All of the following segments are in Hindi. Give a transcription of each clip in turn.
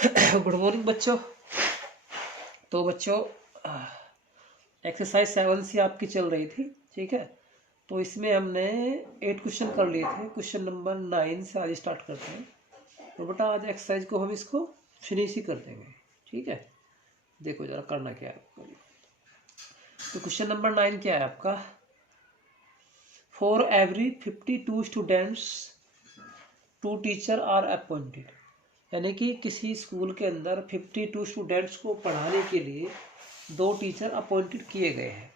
गुड मॉर्निंग बच्चों। तो बच्चों एक्सरसाइज 7 से आपकी चल रही थी, ठीक है। तो इसमें हमने 8 क्वेश्चन कर लिए थे। क्वेश्चन नंबर 9 से आज स्टार्ट करते हैं। तो बेटा आज एक्सरसाइज को हम इसको फिनिश ही कर देंगे, ठीक है। देखो जरा करना क्या है। तो क्वेश्चन नंबर 9 क्या है आपका? For every 52 students 2 teacher are appointed. यानी कि किसी स्कूल के अंदर 52 स्टूडेंट्स को पढ़ाने के लिए 2 टीचर अपॉइंटेड किए गए हैं।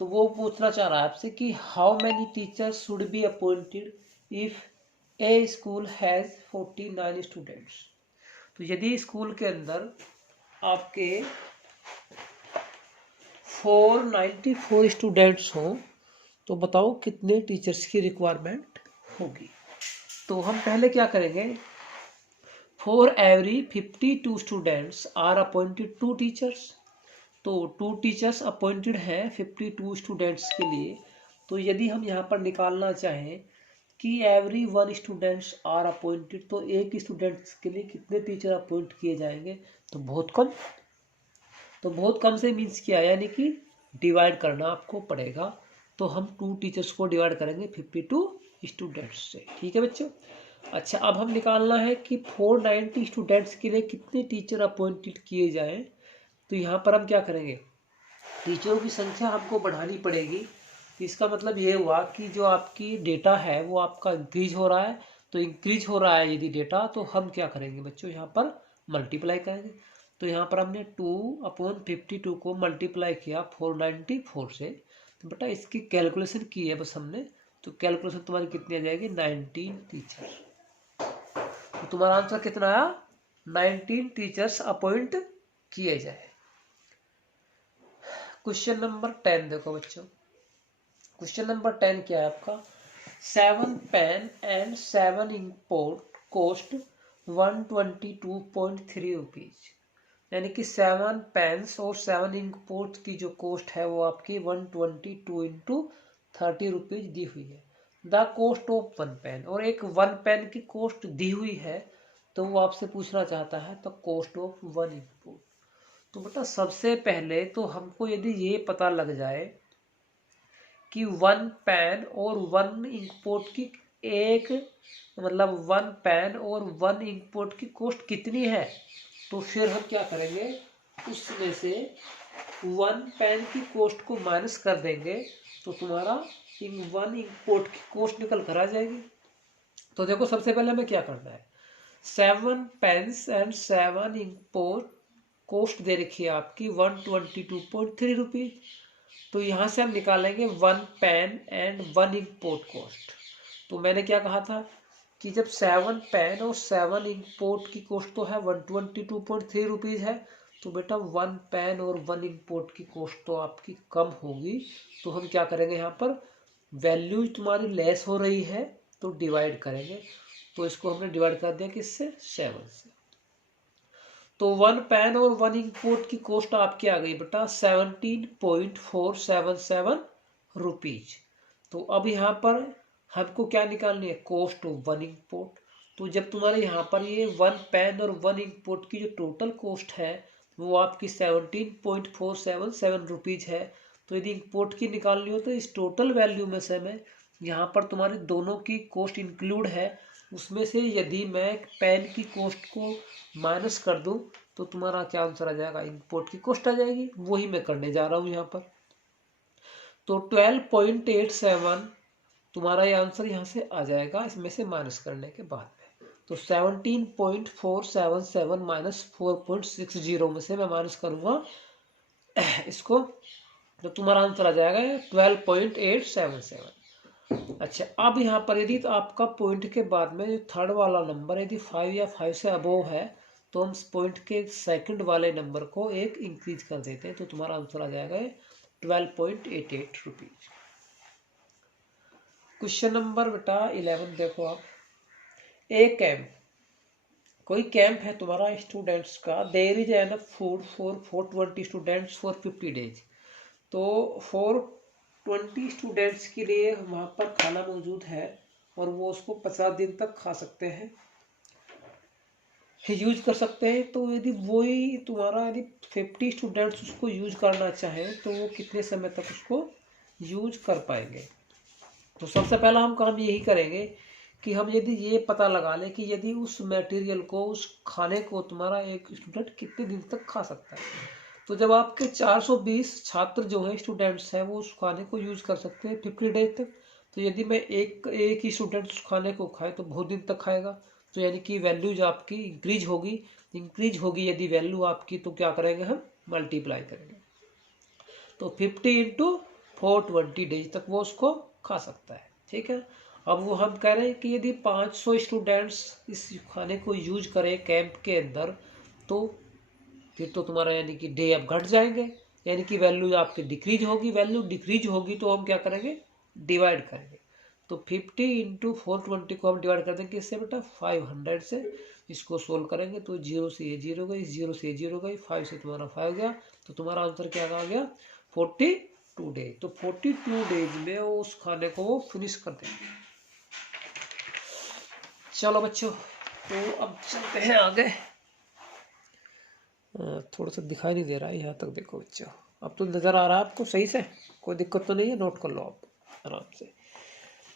तो वो पूछना चाह रहा है आपसे कि how many teachers should be appointed if A school has 49 students. तो यदि स्कूल के अंदर आपके 494 स्टूडेंट्स हों तो बताओ कितने टीचर्स की रिक्वायरमेंट होगी। तो हम पहले क्या करेंगे, for every 52 students are appointed 2 teachers. तो 2 टीचर्स अपॉइंटेड हैं 52 स्टूडेंट्स के लिए। तो यदि हम यहाँ पर निकालना चाहें कि एवरी 1 स्टूडेंट्स आर अपॉइंटेड, तो एक स्टूडेंट्स के लिए कितने टीचर अपॉइंट किए जाएंगे? तो बहुत कम। तो बहुत कम से मीन्स क्या है, यानी कि डिवाइड करना आपको पड़ेगा। तो हम 2 टीचर्स को डिवाइड करेंगे 52 स्टूडेंट्स से, ठीक है बच्चों। अच्छा, अब हम निकालना है कि 490 स्टूडेंट्स के लिए कितने टीचर अपॉइंटेड किए जाएं। तो यहाँ पर हम क्या करेंगे, टीचरों की संख्या हमको बढ़ानी पड़ेगी। इसका मतलब ये हुआ कि जो आपकी डेटा है वो आपका इंक्रीज हो रहा है। तो इंक्रीज हो रहा है यदि डेटा, तो हम क्या करेंगे बच्चों, यहाँ पर मल्टीप्लाई करेंगे। तो यहाँ पर हमने 2/52 को मल्टीप्लाई किया 494 से। तो बेटा इसकी कैलकुलेशन की है बस हमने। तो कैलकुलेशन तुम्हारी कितनी आ जाएगी, 19 टीचर। तो तुम्हारा आंसर कितना आया, 19 टीचर्स अपॉइंट किए जाए। क्वेश्चन नंबर 10 देखो बच्चों। क्वेश्चन नंबर 10 क्या है आपका? 7 pen and 7 ink pot cost 122.3 rupees. यानी कि 7 पेन्स और 7 इंक पोर्ट की जो कॉस्ट है वो आपकी 122 इंटू 30 रुपीज दी हुई है। द कॉस्ट ऑफ 1 पेन, और एक 1 पेन की कॉस्ट दी हुई है। तो वो आपसे पूछना चाहता है the cost of 1 ink pot. तो बेटा सबसे पहले तो हमको यदि ये पता लग जाए कि 1 पेन और 1 इंकपोर्ट की एक मतलब 1 पेन और 1 इंकपोर्ट की कॉस्ट कितनी है, तो फिर हम क्या करेंगे, उसमें से 1 पेन की कॉस्ट को माइनस कर देंगे। तो तुम्हारा 1 इंकपोर्ट की कॉस्ट निकल कर आ जाएगी। तो देखो सबसे पहले हमें क्या करना है, 7 पेन्स एंड 7 इंकपोर्ट कॉस्ट दे रखी है आपकी 122.3 रुपीज। तो यहाँ से हम निकालेंगे 1 pen and 1 ink pot cost. तो मैंने क्या कहा था कि जब 7 पेन और 7 इंक पोर्ट की कॉस्ट तो है 122.3 रुपीज़ है, तो बेटा 1 पेन और 1 इंक पोर्ट की कॉस्ट तो आपकी कम होगी। तो हम क्या करेंगे, यहाँ पर वैल्यू तुम्हारी लेस हो रही है तो डिवाइड करेंगे। तो इसको हमने डिवाइड कर दिया किससे, 7 से। तो 1 पेन और 1 इंक पोर्ट की कॉस्ट आपकी आ गई बेटा 17.477 रुपीज। तो अब यहाँ पर हमको क्या निकालनी है, कॉस्ट ऑफ 1 इंक पोर्ट। तो जब तुम्हारे यहाँ पर ये 1 पेन और 1 इंक पोर्ट की जो टोटल कॉस्ट है वो आपकी 17.477 रुपीज है। तो यदि इंक पोर्ट की निकालनी हो तो इस टोटल वैल्यू में से मैं यहाँ पर तुम्हारी दोनों की कॉस्ट इंक्लूड है, उसमें से यदि मैं पेन की कॉस्ट को माइनस कर दूं तो तुम्हारा क्या आंसर आ जाएगा, इंपोर्ट की कॉस्ट आ जाएगी। वही मैं करने जा रहा हूं यहाँ पर। तो 12.87 तुम्हारा ये आंसर यहाँ से आ जाएगा, इसमें से माइनस करने के बाद में। तो 17.477 माइनस 4.60 में से मैं माइनस करूंगा इसको, तो तुम्हारा आंसर आ जाएगा 12.877। अच्छा, अब यहाँ पर यदि तो आपका पॉइंट के बाद में जो थर्ड वाला नंबर यदि 5 या 5 से अबोव है तो हम पॉइंट के सेकंड वाले नंबर को एक इंक्रीज कर देते हैं। तो तुम्हारा आंसर आ जाएगा 12.88 रुपीज। क्वेश्चन नंबर बेटा 11 देखो आप। ए कैंप, कोई कैंप है तुम्हारा स्टूडेंट्स का, there is enough food for 420 students for 50 days. तो 420 स्टूडेंट्स के लिए वहाँ पर खाना मौजूद है और वो उसको 50 दिन तक खा सकते हैं। यूज कर सकते हैं। तो यदि वही तुम्हारा यदि 50 स्टूडेंट्स उसको यूज करना चाहें तो वो कितने समय तक उसको यूज कर पाएंगे। तो सबसे पहला हम काम यही करेंगे कि हम यदि ये पता लगा लें कि यदि उस मटेरियल को, उस खाने को तुम्हारा एक स्टूडेंट कितने दिन तक खा सकता है। तो जब आपके 420 छात्र जो है स्टूडेंट्स हैं वो उस खाने को यूज कर सकते हैं 50 डेज तक। तो यदि मैं एक ही स्टूडेंट उस खाने को खाए तो बहुत दिन तक खाएगा। तो यानी कि वैल्यूज आपकी इंक्रीज होगी यदि वैल्यू आपकी, तो क्या करेंगे हम मल्टीप्लाई करेंगे। तो 50 इंटू 420 डेज तक वो उसको खा सकता है। ठीक है। अब वो हम कह रहे हैं कि यदि 500 स्टूडेंट्स इस खाने को यूज करें कैंप के अंदर, तो फिर तो तुम्हारा यानी कि डे अब घट जाएंगे, यानी कि वैल्यू आपकी डिक्रीज होगी। वैल्यू डिक्रीज होगी तो हम क्या करेंगे, डिवाइड करेंगे। तो 50 इंटू 420 को हम डिवाइड कर देंगे इससे बेटा 500 से। इसको सोल्व करेंगे तो 0 से ये 0 गई, 0 से ये 0 गई, 5 से तुम्हारा 5 गया। तो तुम्हारा आंसर क्या आ गया 42 डेज। तो 42 डेज में वो उस खाने को वो फिनिश कर देंगे। चलो बच्चों, तो अब चलते हैं आगे। थोड़ा सा दिखाई नहीं दे रहा है, यहाँ तक देखो बच्चों। अब तो नज़र आ रहा है आपको सही से, कोई दिक्कत तो नहीं है, नोट कर लो आप आराम से।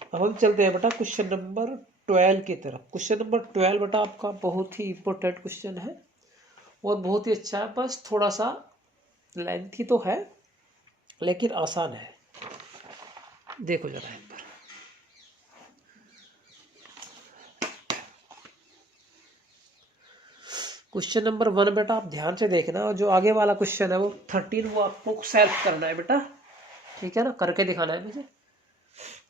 अब हम चलते हैं बेटा क्वेश्चन नंबर 12 की तरफ। क्वेश्चन नंबर 12 बेटा आपका बहुत ही इंपॉर्टेंट क्वेश्चन है और बहुत ही अच्छा है। बस थोड़ा सा लेंथी तो है लेकिन आसान है। देखो जरा यहाँ पर, क्वेश्चन नंबर 1 बेटा आप ध्यान से देखना, और जो आगे वाला क्वेश्चन है वो 13 वो आपको सेल्फ करना है बेटा। ठीक है ना, करके दिखाना है मुझे।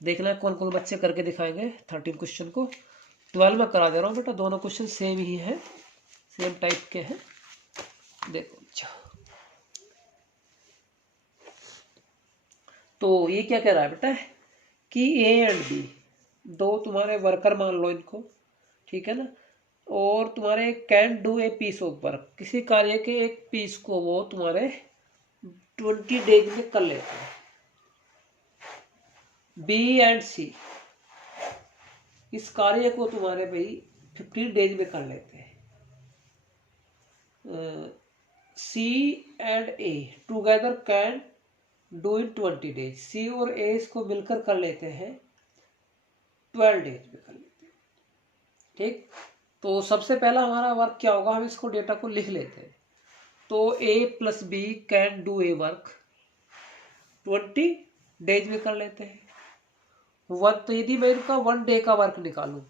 देखना है कौन कौन बच्चे करके दिखाएंगे 13 क्वेश्चन को। 12 में करा दे रहा हूँ बेटा, दोनों क्वेश्चन सेम ही है, सेम टाइप के हैं। देखो अच्छा, तो ये क्या कह रहा है बेटा कि ए एंड बी दो तुम्हारे वर्कर मान लो इनको, ठीक है ना, और तुम्हारे can do a piece of work, किसी कार्य के एक पीस को वो तुम्हारे 20 डेज में कर लेते हैं। बी एंड सी इस कार्य को तुम्हारे भाई 15 डेज में कर लेते हैं। C and A together can do in 20 days. C और ए इसको मिलकर कर लेते हैं 12 डेज में कर लेते हैं। ठीक, तो सबसे पहला हमारा वर्क क्या होगा, हम इसको डेटा को लिख लेते हैं। तो A plus B can do a work 20 days में कर लेते हैं। तो यदि मैं इनका 1 डे का वर्क निकालूं,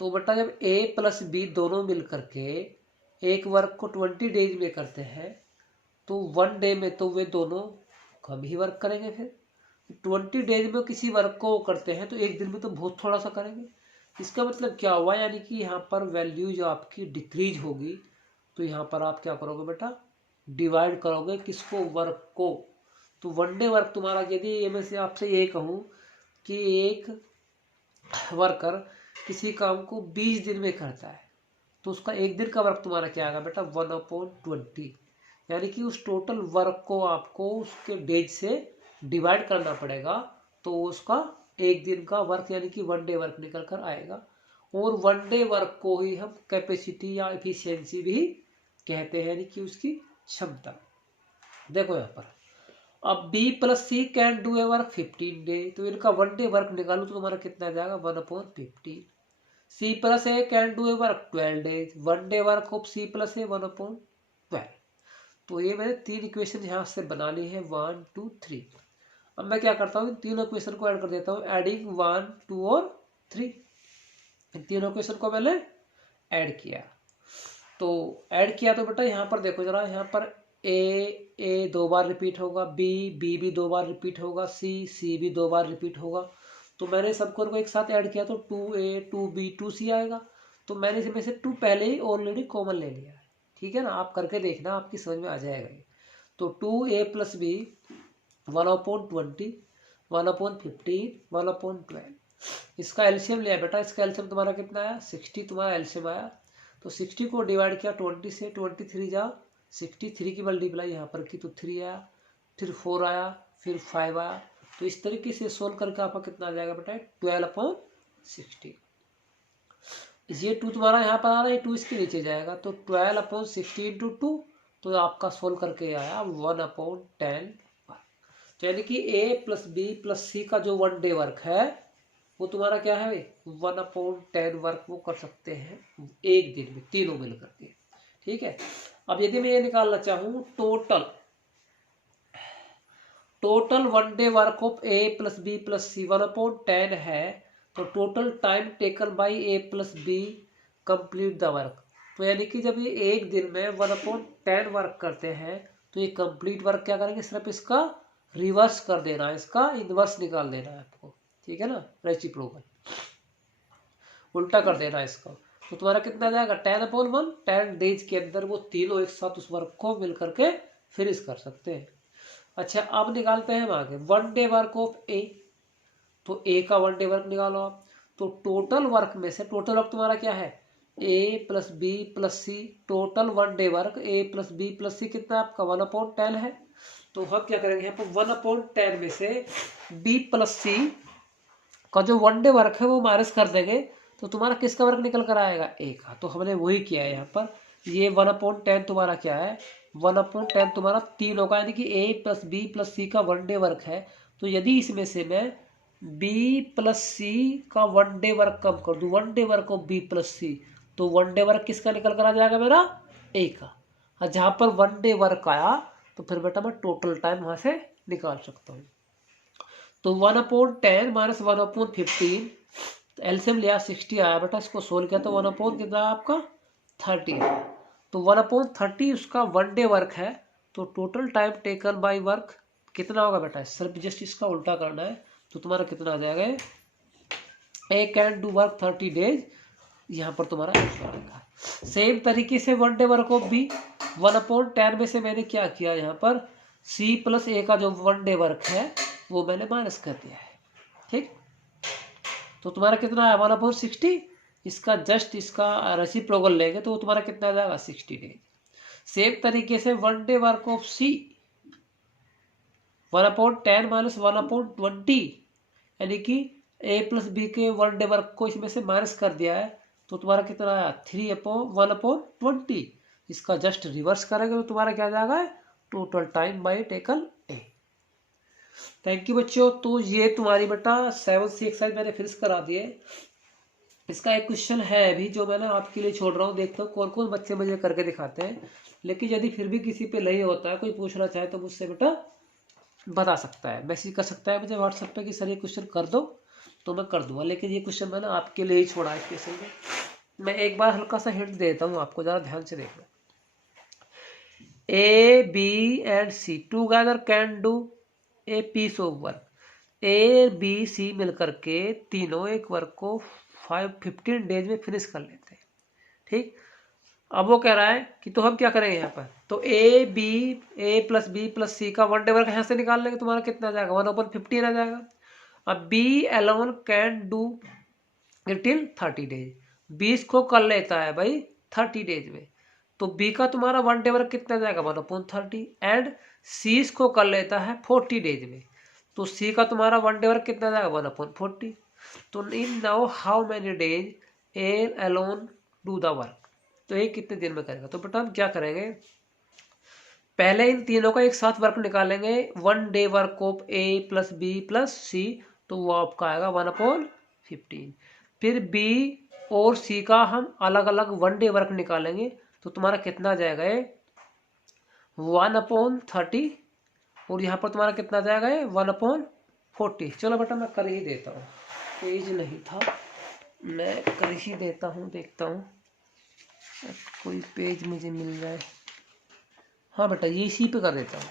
तो बेटा जब ए प्लस बी दोनों मिल करके एक वर्क को 20 डेज में करते हैं, तो 1 डे में तो वे दोनों कम ही वर्क करेंगे। फिर 20 डेज में किसी वर्क को करते हैं तो एक दिन में तो बहुत थोड़ा सा करेंगे। इसका मतलब क्या हुआ, यानी कि यहाँ पर वैल्यू जो आपकी डिक्रीज होगी। तो यहाँ पर आप क्या करोगे बेटा, डिवाइड करोगे किसको, वर्क को। तो 1 डे वर्क तुम्हारा, यदि मैं से आपसे ये कहूँ कि एक वर्कर किसी काम को 20 दिन में करता है, तो उसका एक दिन का वर्क तुम्हारा क्या आएगा बेटा 1/20। यानी कि उस टोटल वर्क को आपको उसके डेज से डिवाइड करना पड़ेगा, तो उसका एक दिन का वर्क यानी कि 1 डे वर्क निकल कर आएगा। और 1 डे वर्क को ही हम कैपेसिटी या एफिशिएंसी भी कहते हैं, यानी कि उसकी क्षमता। देखो यहाँ पर, अब B plus C can do a work 15 day, तो इनका 1 डे वर्क निकालू तो तुम्हारा कितना आ जाएगा 1/15। C plus A can do a work 12 days, 1 day work of C plus A 1/12। तो ये मैंने 3 इक्वेशन यहाँ से बना ली है 1 2 3। अब मैं क्या करता हूँ, इन तीनों इक्वेशन को ऐड कर देता हूँ, एडिंग 1 2 और 3। इन तीनों इक्वेशन को मैंने ऐड किया। तो ऐड किया तो बेटा यहाँ पर देखो जरा, यहाँ पर ए 2 बार रिपीट होगा, बी भी 2 बार रिपीट होगा, सी भी 2 बार रिपीट होगा। तो मैंने सबको एक साथ ऐड किया तो 2A 2B 2C आएगा। तो मैंने इसमें से 2 पहले ही ऑलरेडी कॉमन ले लिया है। ठीक है ना, आप करके देखना, आपकी समझ में आ जाएगा ये। तो 2A प्लस बी 1/20 1/15 1/12। इसका एलसीएम लिया बेटा, इसका एलसीएम तुम्हारा कितना आया 60 तुम्हारा एलसीएम आया। तो 60 को डिवाइड किया 20 से, 23 जा 63 की मल्टीप्लाई यहाँ पर की तो 3 आया, फिर 4 आया, फिर 5 आया। तो इस तरीके से सोल्व करके आपका कितना आ जाएगा बेटा 12/60। ये 2 तुम्हारा यहाँ पर आ रहा है, ये 2 इसके नीचे जाएगा, तो 12/60 इंटू 2, तो आपका सोल्व करके आया 1/10। तो यानी कि ए प्लस बी प्लस सी का जो 1 डे वर्क है वो तुम्हारा क्या है, 1/10 वर्क वो कर सकते हैं एक दिन में, तीनों मिल करके। ठीक है, अब यदि मैं ये निकालना चाहूँ total 1 day work of A plus B plus C 1/10 है, तो total time taken by A plus B complete the work. तो यानी कि जब ये एक दिन में 1/10 वर्क करते हैं तो ये कंप्लीट वर्क क्या करेंगे, सिर्फ इसका रिवर्स कर देना है, इसका इनवर्स निकाल देना है आपको। ठीक है ना, रेसिप्रोकल उल्टा कर देना है इसका। तो तुम्हारा कितना जाएगा 10/1, 10 डेज के अंदर वो तीनों एक साथ उस वर्क को मिल करके फिनिश कर सकते हैं। अच्छा, अब निकालते हैं हम आगे 1 डे वर्क ऑफ ए। तो ए का 1 डे वर्क निकालो आप। तो टोटल वर्क में से टोटल वर्क तुम्हारा क्या है, ए प्लस बी प्लस सी, टोटल 1 डे वर्क ए प्लस बी प्लस सी कितना आपका 1/10 है। तो हम क्या करेंगे यहाँ पर 1/10 में से बी प्लस सी का जो 1 डे वर्क है वो माइनस कर देंगे, तो तुम्हारा किसका वर्क निकल कर आएगा, ए का। तो हमने वही किया है यहाँ पर। ये 1/10 तुम्हारा क्या है, 1/10 तुम्हारा 3 होगा, यानी कि ए प्लस बी प्लस सी का 1 डे वर्क है। तो यदि इसमें से मैं बी प्लस सी का 1 डे वर्क कम कर दूं, 1 day work of B plus C, तो 1 डे वर्क किसका निकल कर आ जाएगा, मेरा ए का। और जहां पर 1 डे वर्क आया तो फिर बेटा मैं टोटल टाइम वहां से निकाल सकता हूँ। तो 1/10 माइनस 1/15, तो एलसीएम लिया 60 आया बेटा, इसको सोल्व किया तो 1/, कितना आपका 30 आया। तो 1/30 उसका 1 डे वर्क है। तो total time taken by work कितना होगा बेटा, सिर्फ जस्ट इसका उल्टा करना है। तो तुम्हारा कितना आ जाएगा, ए कैन डू वर्क 30 डेज, यहाँ पर तुम्हारा आंसर आएगा। सेम तरीके से 1 डे वर्क ऑफ बी 1/10 में से मैंने क्या किया, यहाँ पर सी प्लस ए का जो 1 डे वर्क है वो मैंने माइनस कर दिया है। ठीक, तो तुम्हारा कितना है 1/60, इसका जस्ट इसका रेसिप्रोकल लेंगे तो तुम्हारा कितना आ जाएगा 60 डेज। सेम तरीके से 1 day work of C 1/10 minus 1/20, यानी कि ए प्लस बी के 1 डे वर्क को इसमें से माइनस कर दिया है, तो तुम्हारा कितना आया 3/1/20। इसका जस्ट रिवर्स करेंगे तो तुम्हारा क्या जाएगा, total time by taken A. Thank you बच्चों। तो ये तुम्हारी बेटा 7th एक्सरसाइज मैंने फिनिश करा दिए। इसका एक क्वेश्चन है अभी जो मैं ना आपके लिए छोड़ रहा हूँ, देखता हूँ कौन कौन बच्चे मुझे करके दिखाते हैं। लेकिन यदि फिर भी किसी पे नहीं होता है, कोई पूछना चाहे तो मुझसे बेटा बता सकता है, मैसेज कर सकता है मुझे व्हाट्सएप पे कि सर ये क्वेश्चन कर दो, तो मैं कर दूंगा। लेकिन ये क्वेश्चन मैंने आपके लिए ही छोड़ा है स्पेशल। मैं एक बार हल्का सा हिंट देता हूँ आपको, ज़रा ध्यान से देखना। A B and C together can do a piece of work. A B C मिलकर के तीनों एक वर्क को 15 डेज में फिनिश कर लेते हैं। ठीक, अब वो कह रहा है कि तो हम क्या करेंगे यहाँ पर, तो ए प्लस बी प्लस सी का 1 डे वर्क यहाँ से निकाल लेंगे, तुम्हारा कितना आ जाएगा 1/15 आ जाएगा। अब B alone can do till 30 days, 20 को कर लेता है भाई 30 डेज में, तो बी का तुम्हारा 1 डे वर्क कितना जाएगा 1/30, एंड सी इसको कर लेता है 40 डेज में, तो सी का तुम्हारा 1 डे वर्क कितना जाएगा 1/40। तो in now how many days A alone do the work, तो ये कितने दिन में करेगा। तो बेटा हम क्या करेंगे, पहले इन तीनों का एक साथ वर्क निकालेंगे, 1 day work of A plus B plus C, तो वो आपका आएगा 1/15। फिर बी और सी का हम अलग अलग 1 डे वर्क निकालेंगे, तो तुम्हारा कितना आ जाएगा 1/30, और यहाँ पर तुम्हारा कितना आ जाएगा 1/40। चलो बेटा मैं कर ही देता हूँ, पेज नहीं था, मैं कर ही देता हूँ, देखता हूँ कोई पेज मुझे मिल जाए। हाँ बेटा ये इसी पे कर देता हूँ।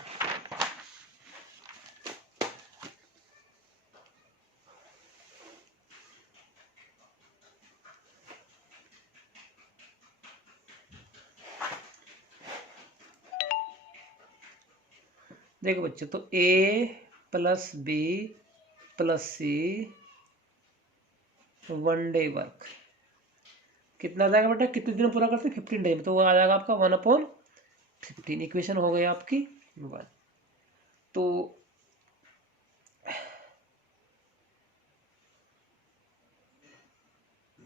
देखो बच्चों, तो A plus B plus C 1 day work कितना आ जाएगा बेटा, कितने दिन पूरा करते हैं 15 डे में, तो वो आ जाएगा आपका 1/15। इक्वेशन हो गई आपकी 1। तो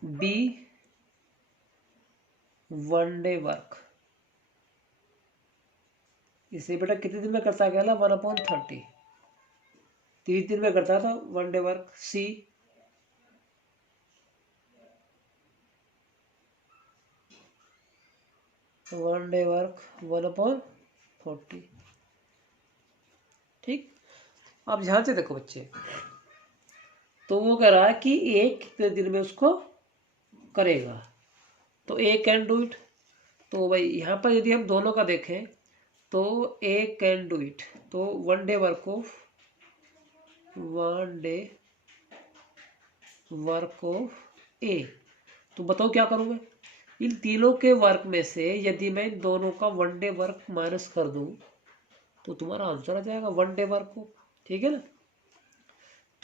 बी 1 डे वर्क। इसे बेटा कितने दिन में करता गया 1/30, 30 दिन में करता था 1 डे वर्क। सी 1 डे वर्क 1/40। ठीक, अब ध्यान से देखो बच्चे, तो वो कह रहा है कि एक कितने दिन में उसको करेगा, तो ए कैन डू इट। तो भाई यहाँ पर यदि हम दोनों का देखें तो ए कैन डू इट, तो 1 day work of 1 day work of A. तो बताओ क्या करूँगा, इन तीनों के वर्क में से यदि मैं इन दोनों का 1 डे वर्क माइनस कर दूं तो तुम्हारा आंसर आ जाएगा 1 डे वर्क को। ठीक है ना,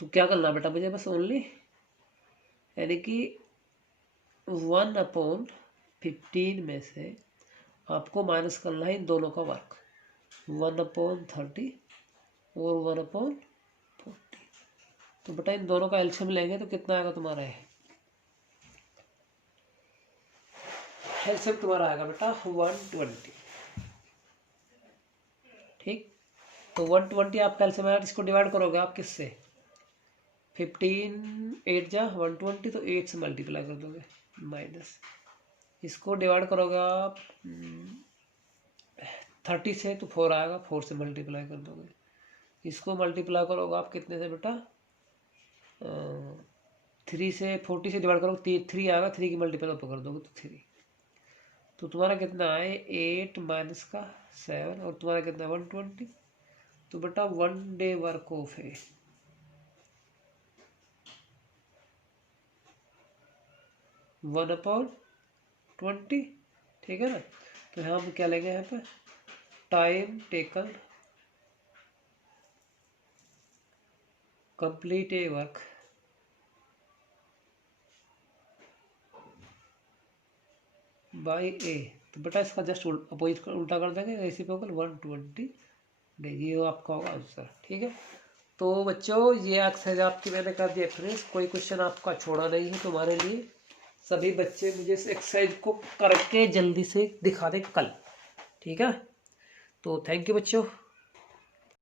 तो क्या करना बेटा मुझे, बस ओनली यानी कि 1/15 में से आपको माइनस करना है इन दोनों का वर्क, 1/30 और 1/40। तो बेटा इन दोनों का एलसीएम लेंगे तो कितना आएगा तुम्हारा है, एलसीएम तुम्हारा आएगा बेटा 120। ठीक, तो 120 आपका एलसीएम आएगा, इसको डिवाइड करोगे आप किससे, 15 8 जा 120, तो 8 से मल्टीप्लाई कर दोगे, माइनस इसको डिवाइड करोगे आप 30 से, तो 4 आएगा, 4 से मल्टीप्लाई कर दोगे, इसको मल्टीप्लाई करोगे आप कितने से बेटा 3 से, 40 से डिवाइड करोगे 3 आएगा, 3 की मल्टीप्लाई ऊपर कर दोगे तो 3, तो तुम्हारा कितना आए 8 माइनस का 7, और तुम्हारा कितना 120। तो बेटा 1 डे वर्क ऑफ है 1/20। ठीक है ना, तो यहाँ हम क्या लेंगे, यहाँ पे time taken complete a work by A. तो बेटा इसका जस्ट अपोजिट उल्टा कर देंगे, रेसिप्रोकल 120 डेज, ये आपका होगा आंसर। ठीक है, तो बच्चों ये एक्सरसाइज आपकी मैंने कर दिया फिनिश, कोई क्वेश्चन आपका छोड़ा नहीं है तुम्हारे लिए। सभी बच्चे मुझे इस एक्सरसाइज को करके जल्दी से दिखा दें कल। ठीक है, तो थैंक यू बच्चों।